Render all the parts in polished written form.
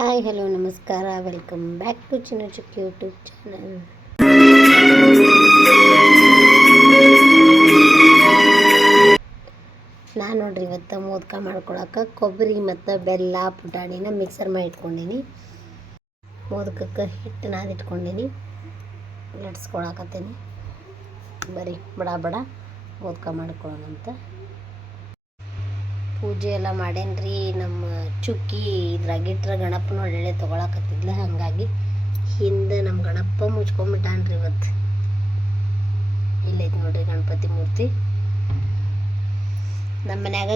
Hi hello ನಮಸ್ಕಾರ, welcome back to ಚಿನ್ನ ಚುಕ್ಕಿ ಯೂಟ್ಯೂಬ್ ಚಾನಲ್. ನಾನು ನೋಡ್ರಿ ಇವತ್ತು ಮೋದಕ ಮಾಡ್ಕೊಳಕ್ಕೆ ಕೊಬ್ಬರಿ ಮತ್ತು ಬೆಲ್ಲ ಪುಟಾಣಿನ ಮಿಕ್ಸರ್ ಮಾಡಿ ಇಟ್ಕೊಂಡೀನಿ. ಮೋದಕಕ್ಕೆ ಹಿಟ್ಟು ನಾದಿಟ್ಕೊಂಡೀನಿ, ಲಟ್ಸ್ಕೊಳಕತ್ತೀನಿ. ಬರೀ ಬಡ ಬಡ ಮೋದಕ ಮಾಡ್ಕೊಳ್ಳೋಣಂತ. ಪೂಜೆ ಎಲ್ಲ ಮಾಡೇನ್ರಿ. ನಮ್ಮ ಚುಕ್ಕಿ ಇದ್ರಾಗಿಟ್ರೆ ಗಣಪನ ಒಳ್ಳೆ ತೊಗೊಳಕತ್ತಿದ್ಲ, ಹಾಗಾಗಿ ಹಿಂದೆ ನಮ್ಮ ಗಣಪ ಮುಚ್ಕೊಂಡ್ಬಿಟ್ಟಾನ್ರಿ ಇವತ್ತು. ಇಲ್ಲೈತಿ ನೋಡ್ರಿ ಗಣಪತಿ ಮೂರ್ತಿ. ನಮ್ಮ ಮನ್ಯಾಗ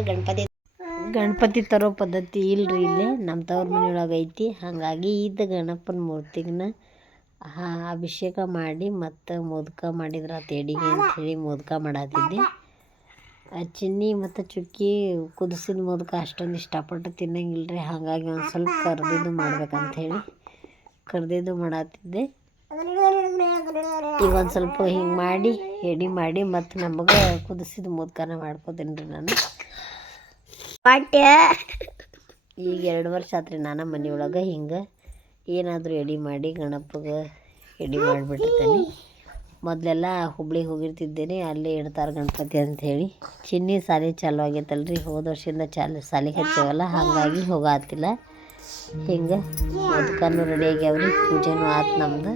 ಗಣಪತಿ ತರೋ ಪದ್ಧತಿ ಇಲ್ರಿ, ಇಲ್ಲೇ ನಮ್ಮ ತವ್ರ ಮನೆಯೊಳಗೆ ಐತಿ. ಹಾಗಾಗಿ ಇದ್ದ ಗಣಪನ ಮೂರ್ತಿಗನ್ನ ಅಭಿಷೇಕ ಮಾಡಿ ಮತ್ತು ಮೋದಕ ಮಾಡಿದ್ರೆ ತೇಡಿಗೆ ಅಂಥೇಳಿ ಮೋದಕ ಮಾಡತ್ತಿದ್ದೆ. ಚಿನ್ನಿ ಮತ್ತು ಚುಕ್ಕಿ ಕುದಿಸಿದ ಮೋದಕ ಅಷ್ಟೊಂದು ಇಷ್ಟಪಟ್ಟು ತಿನ್ನಂಗಿಲ್ರಿ, ಹಾಗಾಗಿ ಒಂದು ಸ್ವಲ್ಪ ಕರ್ದಿದ್ದು ಮಾಡ್ಬೇಕಂಥೇಳಿ ಕರ್ದಿದ್ದು ಮಾಡತ್ತಿದ್ದೆ. ಈಗ ಒಂದು ಸ್ವಲ್ಪ ಹಿಂಗೆ ಮಾಡಿ ಎಡೆ ಮಾಡಿ ಮತ್ತು ನಮಗೆ ಕುದಿಸಿದ ಮೋದಕನ ಮಾಡ್ಕೋತೀನಿ ರೀ ನಾನು. ಈಗ 2 ವರ್ಷ ಆತ್ರಿ ನಾನು ಮನೆಯೊಳಗೆ ಹಿಂಗೆ ಏನಾದರೂ ಎಡೆ ಮಾಡಿ ಗಣಪಗೆ ಎಡೆ ಮಾಡಿಬಿಟ್ಟಿರ್ತೀನಿ. ಮೊದಲೆಲ್ಲ ಹುಬ್ಳಿಗೆ ಹೋಗಿರ್ತಿದ್ದೇನೆ, ಅಲ್ಲೇ ಇಡ್ತಾರೆ ಗಣಪತಿ ಅಂಥೇಳಿ. ಚಿನ್ನಿ ಶಾಲೆ ಚಾಲು ಆಗೈತಲ್ರಿ, ಹೋದ ವರ್ಷದಿಂದ ಶಾಲೆಗೆ ಹಚ್ಚೇವಲ್ಲ, ಹಾಗಾಗಿ ಹೋಗತ್ತಿಲ್ಲ. ಹಿಂಗೆ ಮೋದಕನೂ ರೆಡಿ ಆಗ್ಯಾವ್ರಿ, ಪೂಜೆನೂ ಆತು ನಮ್ದು.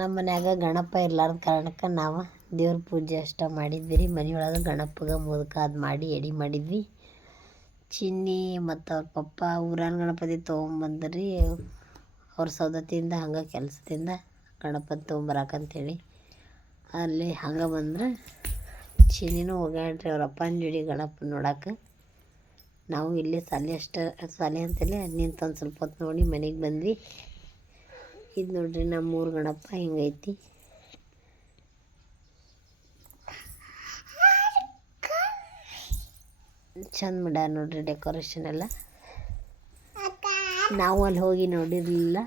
ನಮ್ಮ ಮನ್ಯಾಗ ಗಣಪ ಇರ್ಲಾರ್ದ ಕಾರಣಕ್ಕೆ ನಾವು ದೇವ್ರ ಪೂಜೆ ಅಷ್ಟ ಮಾಡಿದ್ವಿ ರೀ. ಮನೆಯೊಳಗೆ ಗಣಪಗೆ ಮೋದಕ ಅದು ಮಾಡಿ ಎಡೆ ಮಾಡಿದ್ವಿ. ಚಿನ್ನಿ ಮತ್ತು ಅವ್ರ ಪಪ್ಪ ಊರಾನ ಗಣಪತಿ ತೊಗೊಂಬಂದ್ರಿ, ಅವ್ರ ಸೌದತ್ತಿಯಿಂದ ಹಂಗೆ ಕೆಲಸದಿಂದ ಗಣಪತಿ ತೊಗೊಂಬರಾಕಂತೇಳಿ ಅಲ್ಲಿ ಹಂಗೆ ಬಂದ್ರೆ ಚಿನ್ನಿನೂ ಹೋಗ್ಯಾಳ್ರಿ ಅವ್ರ ಅಪ್ಪನ ಜೋಡಿ ಗಣಪ ನೋಡಕ್ಕೆ. ನಾವು ಇಲ್ಲೇ ಶಾಲೆ ಅಂತೇಳಿ ನಿಂತೊಂದು ಸ್ವಲ್ಪ ಹೊತ್ತು ನೋಡಿ ಮನೆಗೆ ಬಂದ್ವಿ. ಇದು ನೋಡ್ರಿ ನಮ್ಮೂರು ಗಣಪ ಹಿಂಗೈತಿ. ಚಂದ ಮಾಡ್ಯಾರ ನೋಡ್ರಿ ಡೆಕೋರೇಷನ್ ಎಲ್ಲ. ನಾವು ಅಲ್ಲಿ ಹೋಗಿ ನೋಡಿರಲಿಲ್ಲ,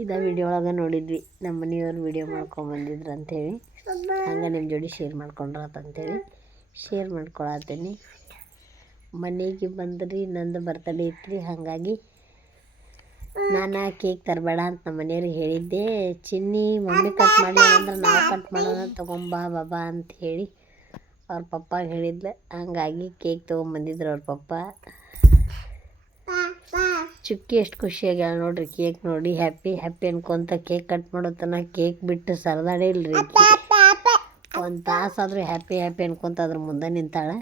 ಇದೇ ವಿಡಿಯೋ ಒಳಗೆ ನೋಡಿದ್ವಿ, ನಮ್ಮ ಮನೆಯವ್ರು ವಿಡಿಯೋ ಮಾಡ್ಕೊಂಬಂದಿದ್ರು ಅಂಥೇಳಿ, ಹಂಗೆ ನಿಮ್ಮ ಜೋಡಿ ಶೇರ್ ಮಾಡ್ಕೊಂಡ್ರತ್ತಂತೇಳಿ ಶೇರ್ ಮಾಡ್ಕೊಳತ್ತೀನಿ. ಮನೆಗೆ ಬಂದ್ರಿ ನಂದು ಬರ್ತಡೇ ಇತ್ತು, ಹಾಗಾಗಿ ನಾನು ಕೇಕ್ ತರಬೇಡ ಅಂತ ನಮ್ಮ ಮನೆಯವ್ರಿಗೆ ಹೇಳಿದ್ದೆ. ಚಿನ್ನಿ ಮಮ್ಮಿ ಕಟ್ ಮಾಡಿ ಅಂದ್ರೆ ನಾವು ಕಟ್ ಮಾಡೋಣ ತೊಗೊಂಬಾ ಬಾಬಾ ಅಂತ ಹೇಳಿ ಅವ್ರ ಪಪ್ಪ ಹೇಳಿದ್ಲು. ಹಂಗಾಗಿ ಕೇಕ್ ತೊಗೊಂಬಂದಿದ್ರು ಅವ್ರ ಪಪ್ಪ. ಚುಕ್ಕಿ ಎಷ್ಟು ಖುಷಿಯಾಗ್ಯಾಳ ನೋಡ್ರಿ ಕೇಕ್ ನೋಡಿ. ಹ್ಯಾಪಿ ಹ್ಯಾಪಿ ಅನ್ಕೊಂತ ಕೇಕ್ ಕಟ್ ಮಾಡೋತನ ಕೇಕ್ ಬಿಟ್ಟು ಸರದಾಡೇ ಇಲ್ರಿ. ಒಂದು ತಾಸಾದರೂ ಹ್ಯಾಪಿ ಹ್ಯಾಪಿ ಅನ್ಕೊಂತ ಅದ್ರ ಮುಂದೆ ನಿಂತಾಳೆ.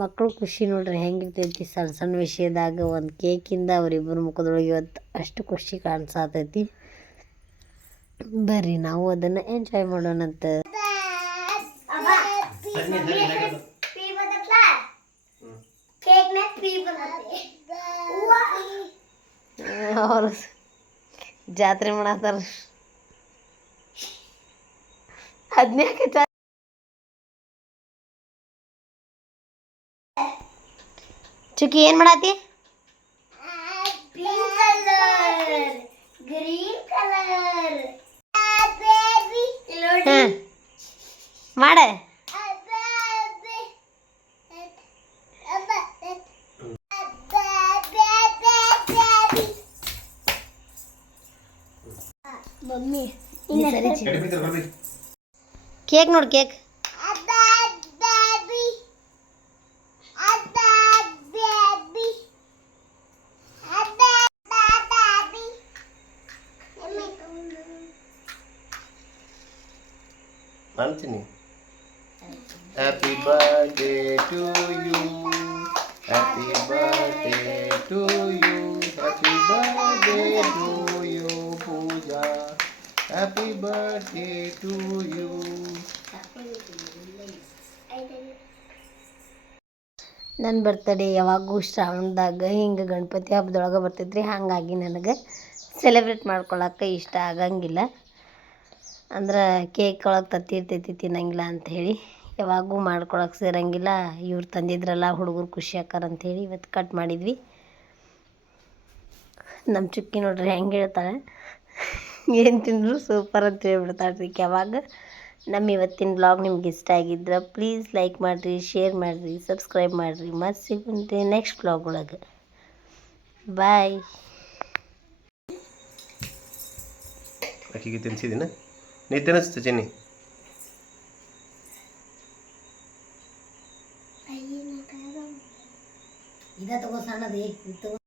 ಮಕ್ಕಳು ಖುಷಿ ನೋಡ್ರಿ ಹೆಂಗಿರ್ತೈತಿ. ಸಣ್ಣ ಸಣ್ಣ ವಿಷಯದಾಗ ಒಂದು ಕೇಕಿಂದ ಅವರಿಬ್ಬರು ಮುಖದೊಳಗೆ ಇವತ್ತು ಅಷ್ಟು ಖುಷಿ ಕಾಣಿಸತೈತಿ. ಬರ್ರಿ ನಾವು ಅದನ್ನು ಎಂಜಾಯ್ ಮಾಡೋಣಂತ. ಅವರು ಜಾತ್ರೆ ಮಾಡತ್ತಾರ. ಹದಿನಾಲ್ಕು ಚುಕ್ಕಿ ಏನು ಮಾಡತ್ತಿ? ಮಾಡ ಕೇಕ್ ನೋಡಿ ಕೇಕ್. ಅಂತೀನಿ happy birthday to you, happy birthday to you, happy birthday to you Pooja, happy birthday to you. ನನ್ನ ಬರ್ತಡೇ ಯಾವಾಗೂ ಶ್ರಾವಣದಾಗ ಹಿಂಗೆ ಗಣಪತಿ ಹಬ್ಬದೊಳಗೆ ಬರ್ತೈತ್ರಿ. ಹಾಗಾಗಿ ನನಗೆ ಸೆಲೆಬ್ರೇಟ್ ಮಾಡ್ಕೊಳಕ್ಕೆ ಇಷ್ಟ ಆಗಂಗಿಲ್ಲ. ಅಂದ್ರೆ ಕೇಕ್ ಒಳಗೆ ತತ್ತಿ ಇರ್ತೈತಿ ತಿನ್ನಂಗಿಲ್ಲ ಅಂಥೇಳಿ ಯಾವಾಗೂ ಮಾಡ್ಕೊಳಕ್ಕೆ ಸೇರಂಗಿಲ್ಲ. ಇವ್ರು ತಂದಿದ್ರಲ್ಲ ಹುಡುಗರು ಖುಷಿ ಆಕಾರ ಅಂಥೇಳಿ ಇವತ್ತು ಕಟ್ ಮಾಡಿದ್ವಿ. ನಮ್ಮ ಚುಕ್ಕಿ ನೋಡ್ರಿ ಹೆಂಗೆ ಹೇಳ್ತಾಳೆ, ಏನು ತಿಂದರೂ ಸೂಪರ್ ಅಂತ ಹೇಳ್ಬಿಡ್ತಾಳೆ ರೀ ಯಾವಾಗ. ನಮ್ಮ ಇವತ್ತಿನ ಬ್ಲಾಗ್ ನಿಮ್ಗೆ ಇಷ್ಟ ಆಗಿದ್ರೆ ಪ್ಲೀಸ್ ಲೈಕ್ ಮಾಡಿರಿ, ಶೇರ್ ಮಾಡಿರಿ, ಸಬ್ಸ್ಕ್ರೈಬ್ ಮಾಡಿರಿ. ಮತ್ತು ಸಿಗ್ತೀನಿ ನೆಕ್ಸ್ಟ್ ಬ್ಲಾಗ್ ಒಳಗೆ. ಬಾಯ್. ಆಕೆಗೆ ತಿನ್ಸಿದ್ದೀನ ನಿದ್ದೆ ಅನಿಸ್ತು ಚೆನ್ನಿ. ಇದ ತಗೋ ಸಣ್ಣದು